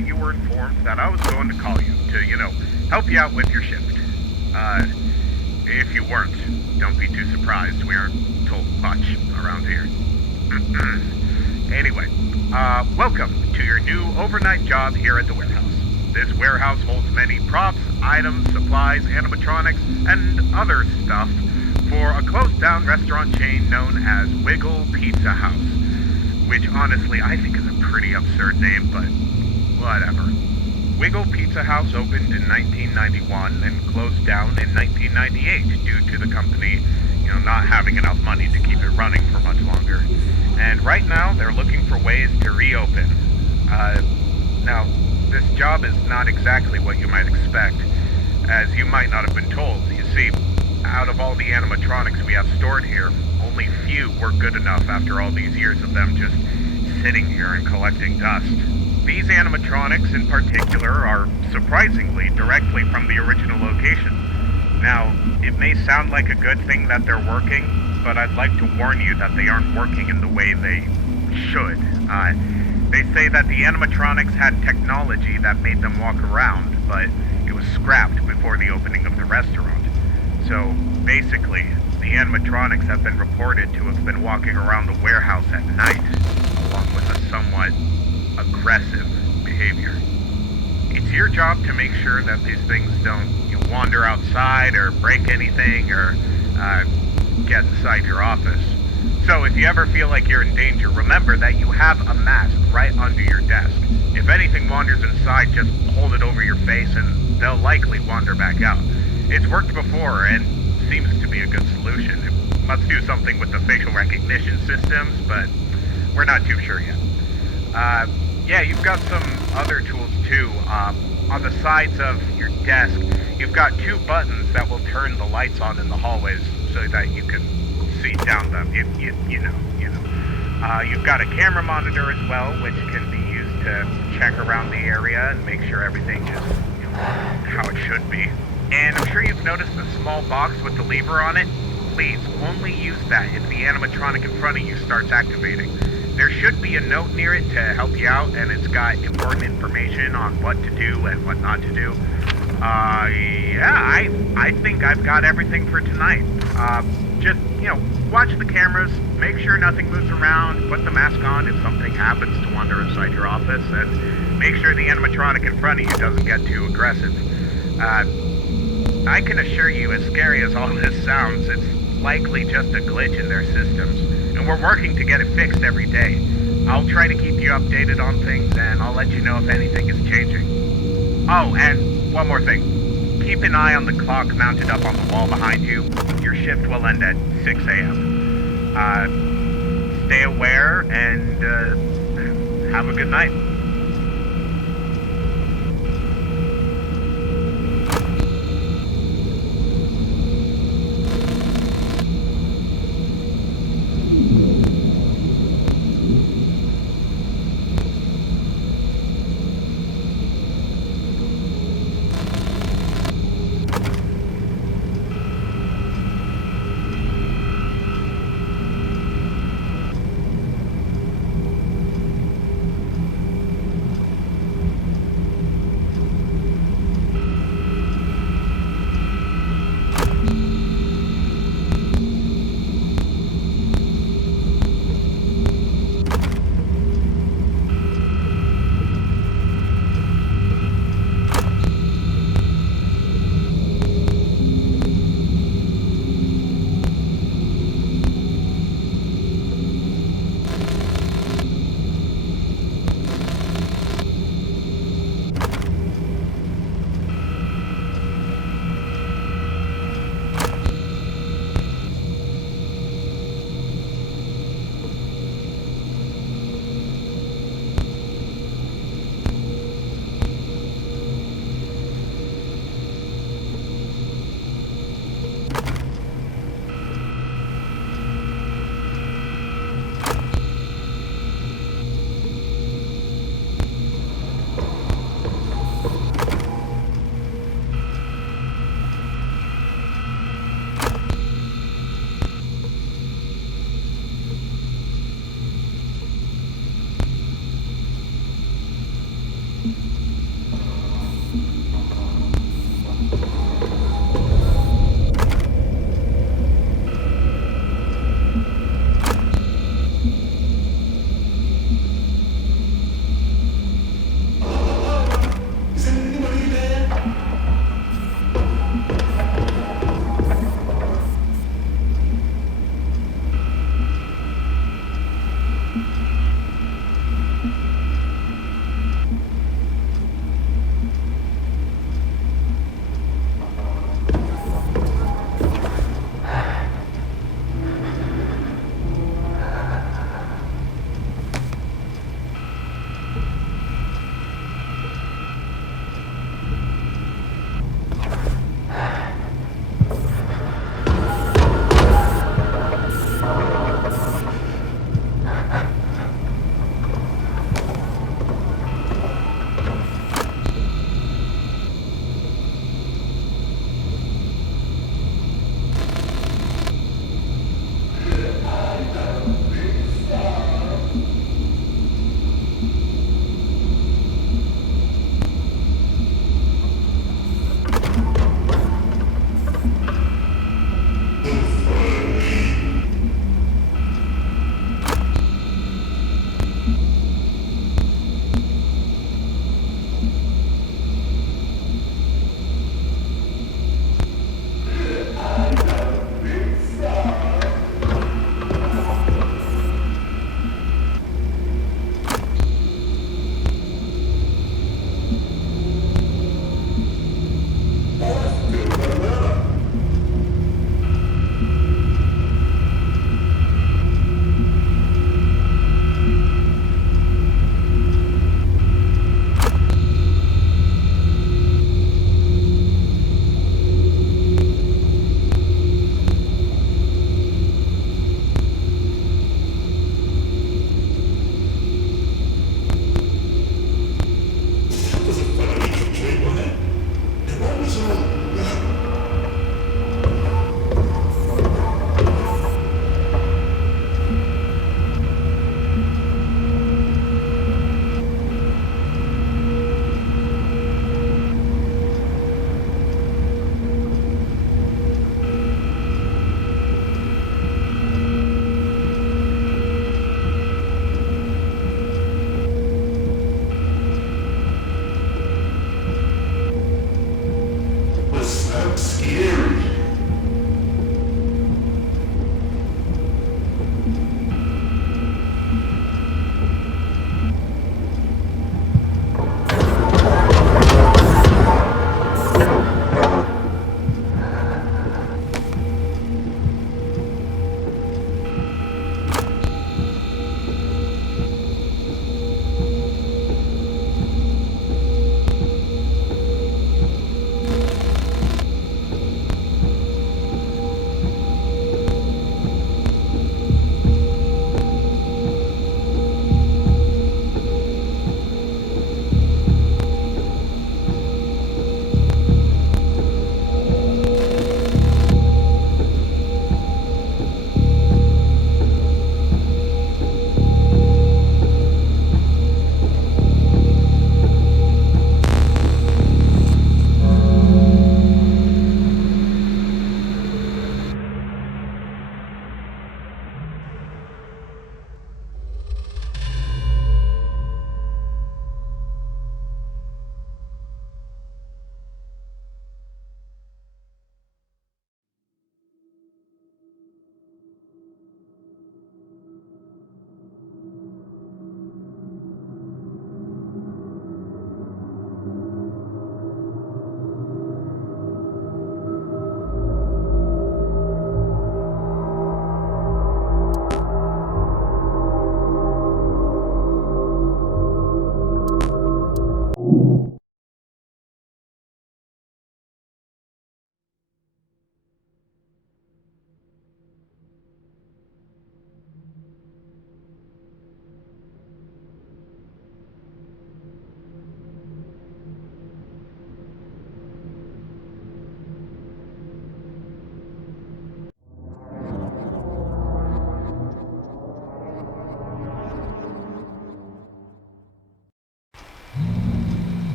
that you were informed that I was going to call you to, help you out with your shift. If you weren't, don't be too surprised. We aren't told much around here. Anyway, welcome to your new overnight job here at the warehouse. This warehouse holds many props, items, supplies, animatronics, and other stuff for a closed-down restaurant chain known as Wiggle Pizza House, which honestly I think is a pretty absurd name, but whatever. Wiggle Pizza House opened in 1991 and closed down in 1998 due to the company, not having enough money to keep it running for much longer. And right now, they're looking for ways to reopen. Now, this job is not exactly what you might expect, as you might not have been told. You see, out of all the animatronics we have stored here, only few were good enough after all these years of them just sitting here and collecting dust. These animatronics in particular are surprisingly directly from the original location. Now, it may sound like a good thing that they're working, but I'd like to warn you that they aren't working in the way they should. They say that the animatronics had technology that made them walk around, but it was scrapped before the opening of the restaurant. So, basically, the animatronics have been reported to have been walking around the warehouse at night, along with a somewhat aggressive behavior. It's your job to make sure that these things don't wander outside or break anything or get inside your office. So if you ever feel like you're in danger, remember that you have a mask right under your desk. If anything wanders inside, just hold it over your face and they'll likely wander back out. It's worked before and seems to be a good solution. It must do something with the facial recognition systems, but we're not too sure yet. Yeah, you've got some other tools too. On the sides of your desk, you've got two buttons that will turn the lights on in the hallways so that you can see down them. You've got a camera monitor as well, which can be used to check around the area and make sure everything is how it should be. And I'm sure you've noticed the small box with the lever on it. Please, only use that if the animatronic in front of you starts activating. There should be a note near it to help you out, and it's got important information on what to do and what not to do. I think I've got everything for tonight. Just, watch the cameras, make sure nothing moves around, put the mask on if something happens to wander inside your office, and make sure the animatronic in front of you doesn't get too aggressive. I can assure you, as scary as all this sounds, it's likely just a glitch in their systems, and we're working to get it fixed every day. I'll try to keep you updated on things, and I'll let you know if anything is changing. Oh, and one more thing. Keep an eye on the clock mounted up on the wall behind you. Your shift will end at 6 a.m. Stay aware, and have a good night.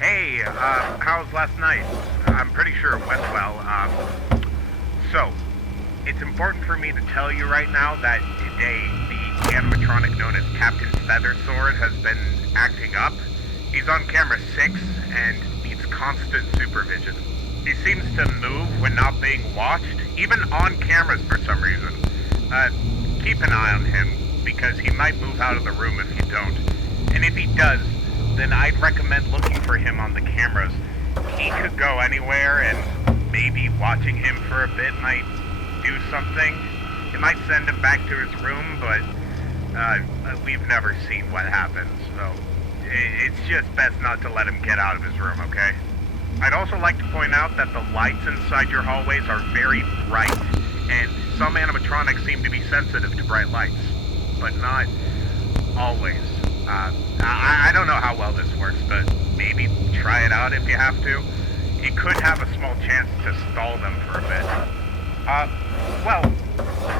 Hey, how was last night? I'm pretty sure it went well. So, it's important for me to tell you right now that today the animatronic known as Captain Feathersword has been acting up. He's on camera 6 and needs constant supervision. He seems to move when not being watched, even on cameras for some reason. Keep an eye on him because he might move out of the room if you don't. And if he does, then I'd recommend looking for him on the cameras. He could go anywhere, and maybe watching him for a bit might do something. It might send him back to his room, but we've never seen what happens, so it's just best not to let him get out of his room, okay? I'd also like to point out that the lights inside your hallways are very bright, and some animatronics seem to be sensitive to bright lights, but not always. I don't know how well this works, but maybe try it out if you have to. It could have a small chance to stall them for a bit. Well,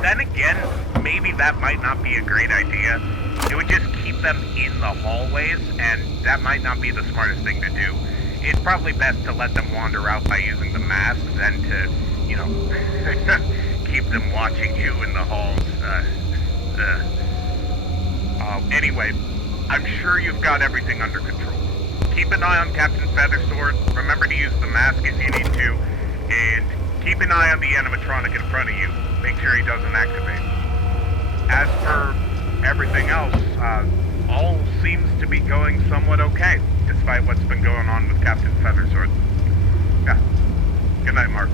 then again, maybe that might not be a great idea. It would just keep them in the hallways, and that might not be the smartest thing to do. It's probably best to let them wander out by using the mask than to, keep them watching you in the halls. Anyway, I'm sure you've got everything under control. Keep an eye on Captain Feathersword. Remember to use the mask if you need to. And keep an eye on the animatronic in front of you. Make sure he doesn't activate. As for everything else, all seems to be going somewhat okay, despite what's been going on with Captain Feathersword. Yeah. Good night, Mark.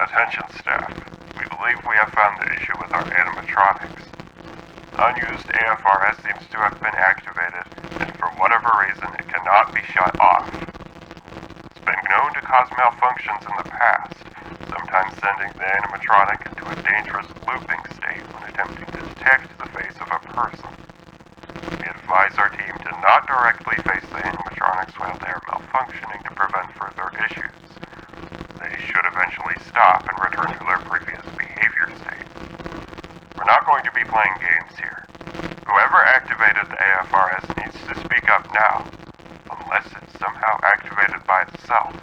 Attention staff, we believe we have found the issue with our animatronics. Unused AFRS seems to have been activated, and for whatever reason it cannot be shut off. It's been known to cause malfunctions in the past, sometimes sending the animatronic into a dangerous looping state when attempting to detect the face of a person. We advise our team to not directly face the animatronics while they are malfunctioning to prevent further issues. They should eventually stop and return to their previous behavior state. We're not going to be playing games here. Whoever activated the AFRS needs to speak up now, unless it's somehow activated by itself.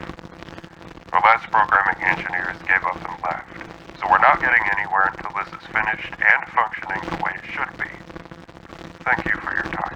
The last programming engineers gave up and left, so we're not getting anywhere until this is finished and functioning the way it should be. Thank you for your time.